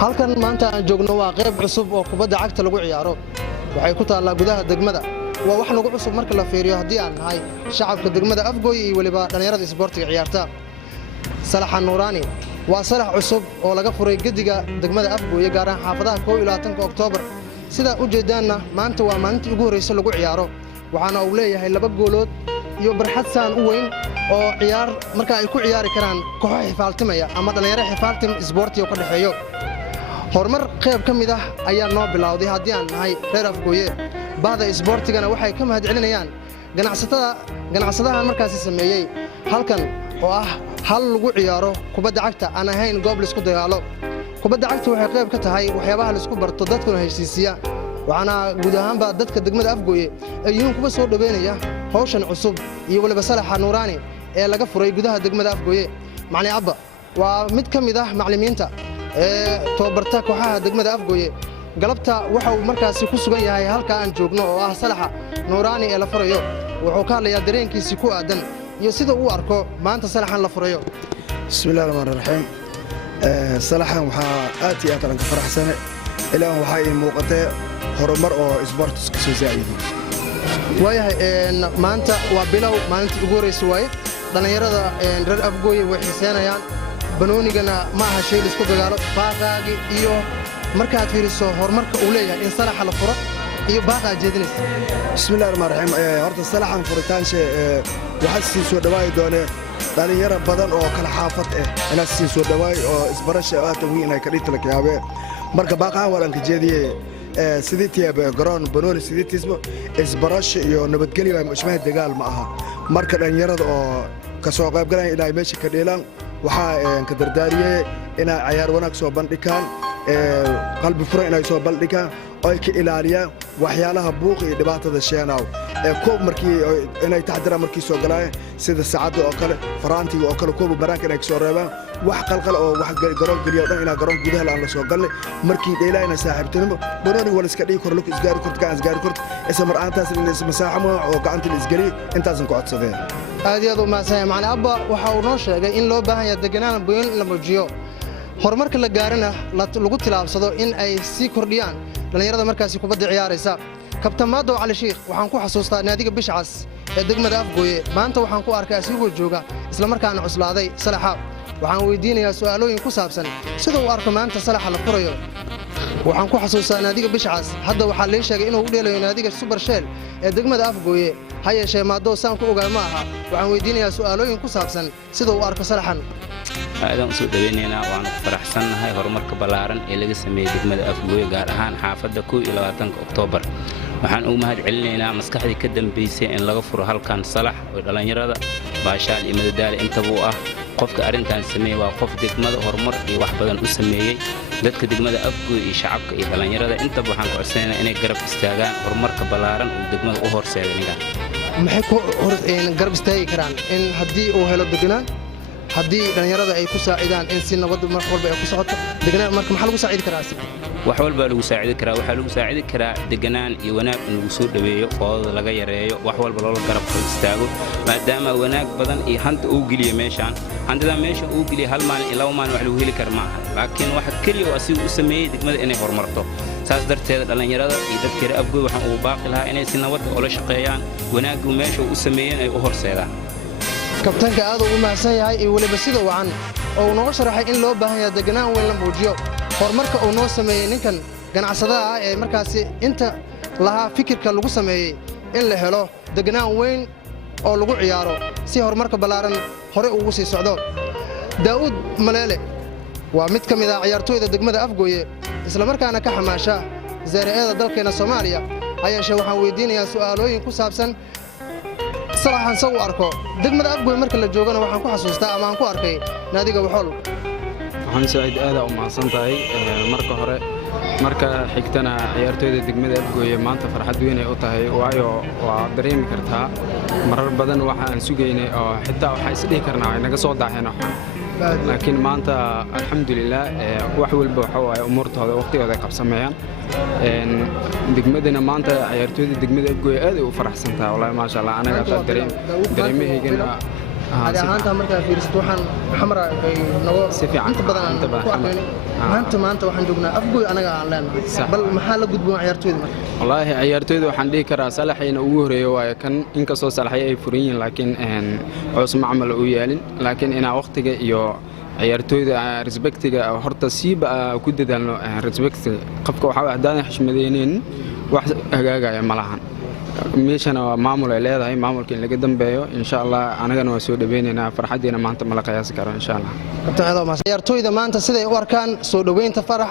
halkan maanta aan joogno waa qayb cusub oo kubadda cagta lagu ciyaaro waxay ku taallaa gudaha degmada waa wax nagu cusub marka la fiiriyo haddii aan nahay shacabka degmada Afgooye iyo waliba dhalinyarada isboortiga ciyaarta Salaxa Nuuraani waa salax cusub oo laga furay gediga degmada Afgooye gaar ahaan xaafadaha 21 Oktoobar sida u jeedaana maanta waa maalintii ugu horeysay lagu ciyaaro waxaana uu leeyahay laba goolood iyo barxad saan u weyn oo ciyaar marka ay ku ciyaari karaan kooxo xifaaltimaya ama dhalinyaro xifaaltim isboortiga ka dhaxeeyo hormar qayb ka mid ah ayaa noo bilowday haddii aan nahay reer Afgooye bahda isboortigana waxay ka mahad celinayaan ganacsadaha markaasi sameeyay halkan oo ah hal lagu ciyaaro kubadda cagta aan ahayn goob la isku dagaalo kubadda cagta waxay qayb ka tahay waxyaabaha la isku barto dadkuna heshiisiya waxaana guud ahaanba dadka degmada Afgooye ay yihiin kuwa soo dhaweynaya hawshan cusub iyo waliba Salaxa Nuuraani ee laga furay gudaha degmada Afgooye macni abba waa mid ka mid ah macallimiinta tababarta kooxaha degmada Afgooye galabta waxa uu markaasi ku sugan yahay halka aan joogno oo ah Salaxa Nuuraani ee la furayo wuxuu ka hadlayaa dareenkiisa ku aadan iyo sida uu arko maanta Salaxan la furayo bismillaahir rahmaanir rahiim Salaxan waxa aad iyo aad aan ka faraxsanahay ilaa waxa ay muuqatay horumar oo isboortiska soo zaaiday waayahay maanta waa bilow maalintii ugu horeysay waaye dhalinyarada reer Afgooye way xiiseynayaan banoonigana ma aha shay isku dagaalo baaqaagi iyo markaad fiiriso horumarka uu leeyahay in Salaxa la furo iyo baaqa jeedinaysa bismillaahir rahmaanir rahiim horta Salaxan furitaan shay waxa si soo dhawaay doonee dhalinyaro badan oo kala xaafad ina si soo dhawaay oo isbarasho aad u weyn ay ka dhigto la kaabe marka baaqa walan ka jeediyay sidii tiyaab garoon banooni sidii tismo isbarasho iyo nabadgelyo ay mushmaha dagaal ma aha marka dhalinyarada oo ka soo qayb galaan ilaa meesha ka dheelaan waxa ka dardaariyay ina ciyaar wanaag soo bandhigaan qalbi furan inay soo bandhigaan oo ay ka ilaaliyaan waxyaalaha buuq iyo dhibaatada sheenaaw koob markii inay taxadira markii soo galaan sida saacada oo kale faraantiga oo kale koob baraanka inay soo reebaan wax qalqal oo wax garoon galiyo dhan ina garoon gudaha la soo galnay markii dheelayna saaxiibtinimo banooni wala iska dhigi karo lug isgaari karto gacan isgaari karto isla mar aantaas in masaaxamo oo gacanta la isgari intaasan ku codsadeen aad iyo aad u maasan macna abba waxa uu noo sheegay in loo baahan yahay deganaan boon la muujiyo horumarka la gaarana lagu tilaabsado in ay sii kordhiyaan dhalinyarada markaasi kubadda ciyaaraysa kabtan Maado Cali Sheekh waxaan ku xasuustaa naadiga Bishcas ee degmada Afgooye maanta waxaan ku arkay asigoo jooga isla markaana cuslaaday Salaxa waxaan weydiinayaa su'aalooyin ku saabsan sida uu arko maanta Salaxa la furayo waxaan ku xasuustaa naadiga Bishcas hadda waxa la sheegay inuu u dheelayo naadiga Super Shell ee degmada Afgooye hayeeshee Maado saan ku ogaa ma aha waxaan weydiinayaa su'aalooyin ku saabsan sida uu arko Salaxan aadan soo dhaweynayna waan ku faraxsanahay horumarka balaaran ee laga sameeyay degmada Afgooye gaar ahaan xaafadda 21 Oktoobar waxaan ugu mahad celinaynaa maskaxdii ka dambeysay in laga furo halkan Salax oo dhalinyarada baashaal iyo madadaal inta uu ah qofka arintan sameeyay waa qof degmada horumar iyo wax badan u sameeyay dadka degmada Afgooye iyo shacabka iyo dhalinyarada inta waxaan ku codsanaynaa inay garab istaagaan horumarka balaaran oo degmada u horseeday ninkan maxay ku garab istaagi karaan in haddii uu helo deganaan haddii dhalinyarada ay ku saacidaan in si nabad mar walba ay ku socoto deganaan marka maxaa lagu saacidi karaa wax walba lagu saacidi karaa waxa lagu saacidi karaa deganaan iyo wanaag in lagu soo dhaweeyo foodada laga yareeyo wax walba loo garab istaago maadaama wanaag badan iyo hanta uu geliyo meeshan handada meesha uu geliyo hal maalin ilaa maalin wax lagu heli kar ma aha laakiin waxa kaliya oo asigu u sameeyay degmada inay horumarto saas darteed dhalinyarada iyo dadka reer Afgooye waxaan ugu baaqi lahaa inay si nabad oo la shaqeeyaan wanaagu meesha uu sameeyay ay u horseedaan kabtanka aad ugu mahadsan yahay iyo waliba sida wacan oo noo sharaxay in loo baahan yahay deganaan weyn la muujiyo horumarka uu noo sameeyay ninkan ganacsadaha ah ee markaasi inta laha fikirka lagu sameeyay in la helo deganaan weyn oo lagu ciyaaro si horumarka balaaran hore ugu sii socdo Daawud Maleele waa mid ka mid ah ciyaartooyda degmada Afgooye isla markaana ka xamaasha zareeyada dalkeena Soomaaliya ayaashe waxaan weydiinayaa su'aalooyin ku saabsan Salaxan soo arko degmada Afgooye marka la joogana waxaan ku xasuustaa ama aan ku arkay naadiga Waxool waxaan Saciid aad u mahadsan tahay marka hore marka xigtana ciyaartooyda degmada Afgooye maanta farxad weyn ay u tahay waayo waa dareemi kartaa marar badan waxa aan sugaynay oo xitaa waxa is dhigi karnaa inaga soo daahayno laakiin maanta alxamdulillah wax walba waxa ay umurtooda waqtigooda qabsameeyaan degmadana maanta ciyaartooyda degmada Afgooye aad u faraxsan tahay wallahi ma sha Allah anaga dareemahayna هذا أنت مركز في رستوحان حمراء نور أنت بدنا ما أنت وحن جبنا أفجوي أنا قاعد بل محل قد بو عيارتوي والله عيارتوي وحن دي كرا صلاحين أوهري وكان إنك صو صلاحي فريين لكن عوس معمل ويالين لكن أنا وقتك يو عيارتويda respectiga horta siiba ku dadaalno respect qofka waxa hadaan xishmadeenin wax hagaagaya malahan meeshana waa maamul ay leedahay maamulka in laga dambeeyo insha Allah anagana waa soo dhaweynayna farxadeena maanta ma la qiyaasi karo insha Allah ciyaartooyda maanta siday u arkaan soo dhaweynta farax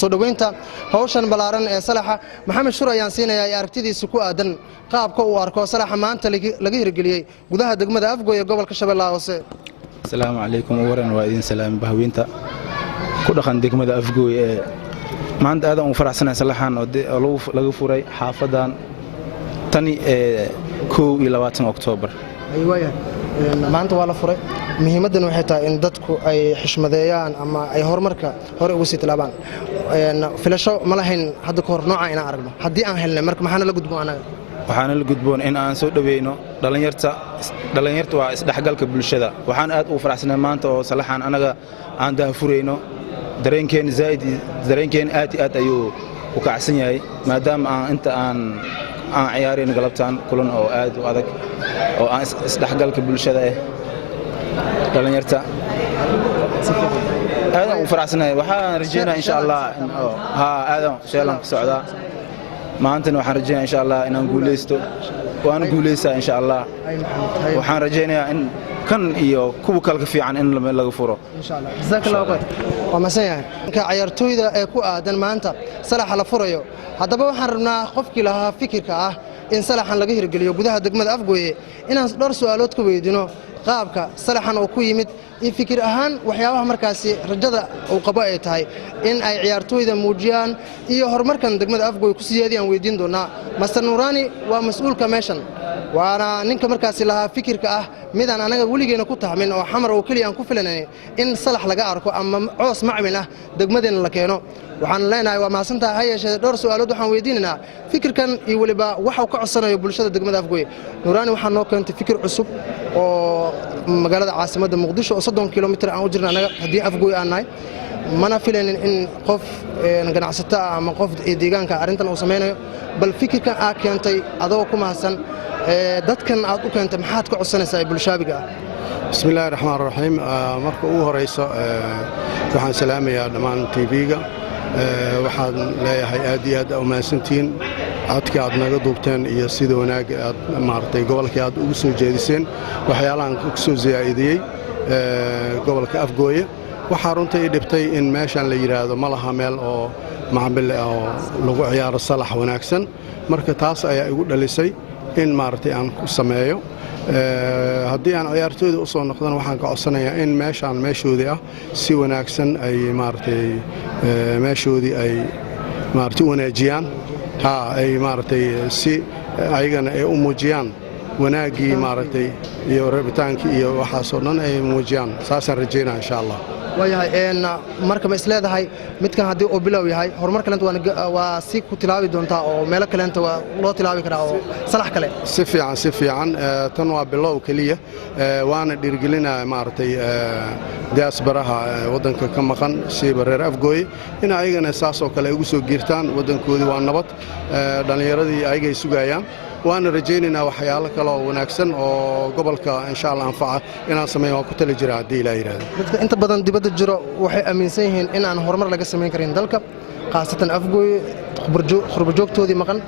soo dhaweynta hawshan balaaran ee salaxa maxamed shur ayaan siinayaa aragtidiisa ku aadan qaabka uu arko salaxa maanta laga hirgeliyay gudaha degmada Afgoy ee gobolka Shabeellaha Hoose السلام عليكم ورن وادين سلام بهوينتا ku dhaqan degmada Afgoy ee maanta aad aan u faraxsanahay salaxan oo laga furay xaafadan tani 22 Oktoobar aywaaya maanta waa la furay muhiimadan waxay tahay in dadku ay xishmadeeyaan ama ay horumarka hore ugu sii tilaabaan filasho ma lahayn hadda ka hor nooca inaan aragno haddii aan helnay marka maxaana la gudbo anaga waxaana la gudboon in aan soo dhaweeyno dhalinyarta waa isdhaxgalka bulshada waxaan aad u faraxsanahay maanta oo salaxan anaga aan daafureyno dareenkeen aad ayuu u kacsan yahay maadaama aan inta aan ciyaareen galabtaan kulan oo aad u adag oo aan isdhaxgalka bulshada dhalinyarta aad u faraxsanahay waxaan rajeynayaa insha Allah aadan sheelan ku socdaa maantana waxaan rajeynayaa insha Allah inaan guuleysto waan guuleysaa insha Allah waxaan rajeynayaa in kan iyo kuwa kale ka fiican in laga furo insha Allah jazakallahu khayr waa masayahay ka ciyaartooyda ee ku aadan maanta salaxa la furayo haddaba waxaan rabnaa qofkii lahaa fikirka ah in salaxan laga hirgeliyo gudaha degmada Afgoy inaan dhowr su'aalood ka weydiino qaabka salaxan oo ku yimid in fikir ahaan waxyaabaha markaasi rajada uu qabo ay tahay in ay ciyaartooyda muujiyaan iyo horumarkan degmada Afgoy ku siyaadiyaan weydiin doonaa Master Nurani waa mas'uulka meeshan waana ninka markaasi lahaa fikirka ah midaan anaga waligeena ku tahmin oo xamar oo kaliya aan ku filanay in salax laga arko ama coos macmil ah degmadeena la keeno waxaan leenahay waa maasantaa hayeeshee dhowr su'aalood waxaan weydiinaynaa fikirkan iyo waliba waxa uu ka codsanayo bulshada degmada Afgoy Nurani waxaa noo keentay fikir cusub oo magaalada caasimadda Muqdisho oo 30 kiiloomitir aan u jirnaa anaga haddii Afgoy aan nahay mana filanin in qof ganacsato ama qof deegaanka arrintan uu sameeyo bal fikirkan aad keentay adoo ku mahadsan dadkan aad u keentay maxaad ka codsanaysaa bulshaabiga bismillaahir rahmaanir rahiim marka ugu horeyso waxaan salaamayaa dhammaan TV-ga waxaan leeyahay aad iyo aad u mahadsantiin codka aad naga duubteen iyo sida wanaag aad maartay gobolka aad ugu soo jeediseen waxyaalahan ku soo zaaidiyay gobolka Afgoy waxaa runtii dhibtay in meeshan la yiraahdo ma laha meel oo macamil oo lagu ciyaaro salax wanaagsan marka taas ayaa igu dhalisay in maartay aan ku sameeyo haddii aan ciyaartooyda u soo noqdana waxaan ka codsanayaa in meeshan meeshoodii ah si wanaagsan ay maartay meeshoodii ay maartay wanaajiyaan ay maartay si ayagana ay u muujiyaan wanaagii maartay iyo rabitaankii iyo waxaas oo dhan ay muujiyaan saasaan rajeynaa insha Allah waayahay marka ma isleedahay midkan haddii uu bilow yahay horumar kalenta waa si ku tilaabi doontaa oo meelo kalenta waa loo tilaabi karaa oo salax kale si fiican tan waa bilow kaliya waana dhiirgelinaa maartay diasparaha wadanka ka maqan siiba reer Afgoy in ayagana saas oo kale ugu soo giirtaan wadankoodii waa nabad dhalinyaradii ayagay sugayaan waana rajeynaynaa waxyaalo kale oo wanaagsan oo gobolka insha Allah anfaca inaan sameeyo waa ku tali jira hadii Ilaahay yiraahdo dadka inta badan dibadda jiro waxay aaminsan yihiin in aan horumar laga sameyn karin dalka qaasatan Afgoy khurba joogtoodii maqan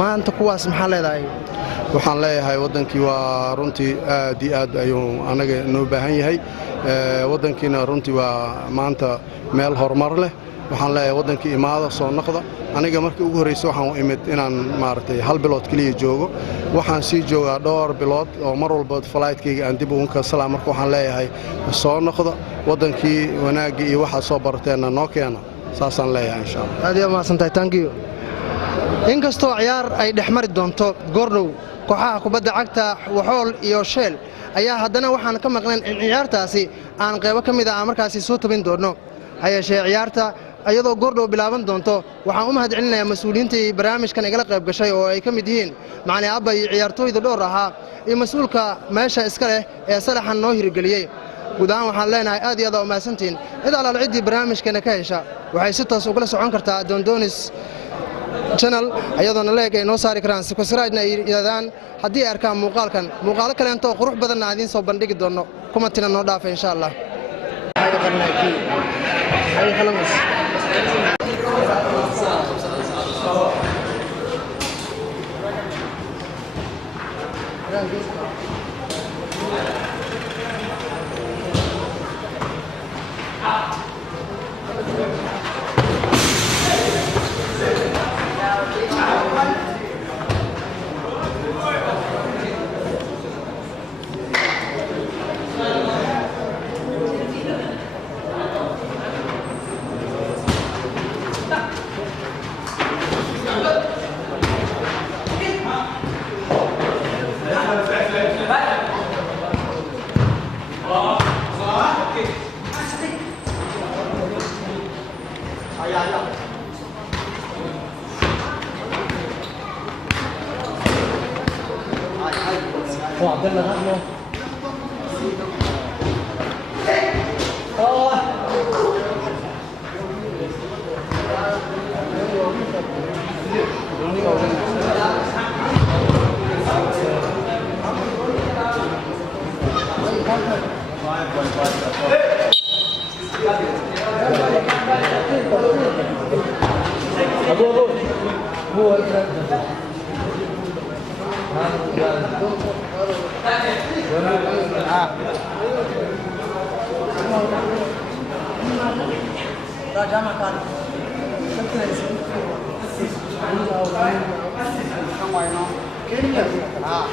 maanta kuwaas maxaa leedahay waxaan leeyahay wadankii waa runtii aad iyo aad ayuu anaga noo baahan yahay wadankiina runtii waa maanta meel horumar leh waxaan leeyahay wadankii imaada soo noqda aniga markii ugu horeysay waxaan u imid inaan maartay hal bilood kaliya joogo waxaan sii joogaa dhowr bilood oo mar walba flightkayga aan dib ugu kasala marka waxaan leeyahay soo noqda wadankii wanaagii iyo waxa soo barteena noo keena saasaan leeyahay insha Allah aad iyo maasantahay thank you inkastoo ciyaar ay dhexmari doonto goordhow kooxaha kubadda cagta waxool iyo sheel ayaa haddana waxaan ka maqnayn in ciyaartaasi aan qaybo ka mid ah markaasi soo tabin doono hayeeshee ciyaarta iyadoo goordhow bilaaban doonto waxaan u mahad celinayaa mas-uuliyiintii barnaamijkan igala qayb gashay oo ay ka mid yihiin macali abba iyo ciyaartooyda dhowr ahaa iyo mas-uulka meesha iska leh ee salaxan noo hirgeliyey guud ahaan waxaan leenahay aad iyo aad u mahadsantihiin cid allaale ciddii barnaamijkeena ka hesha waxay si toos ugala socon kartaa doondoonis channel ayadoona leeg ay noo saari karaan subscribe-na ay yidhahdaan haddii ay arkaan muuqaalo kaleentoo qurux badanna aan idiin soo bandhigi doonno kumantina noo dhaafa insha allah Ah.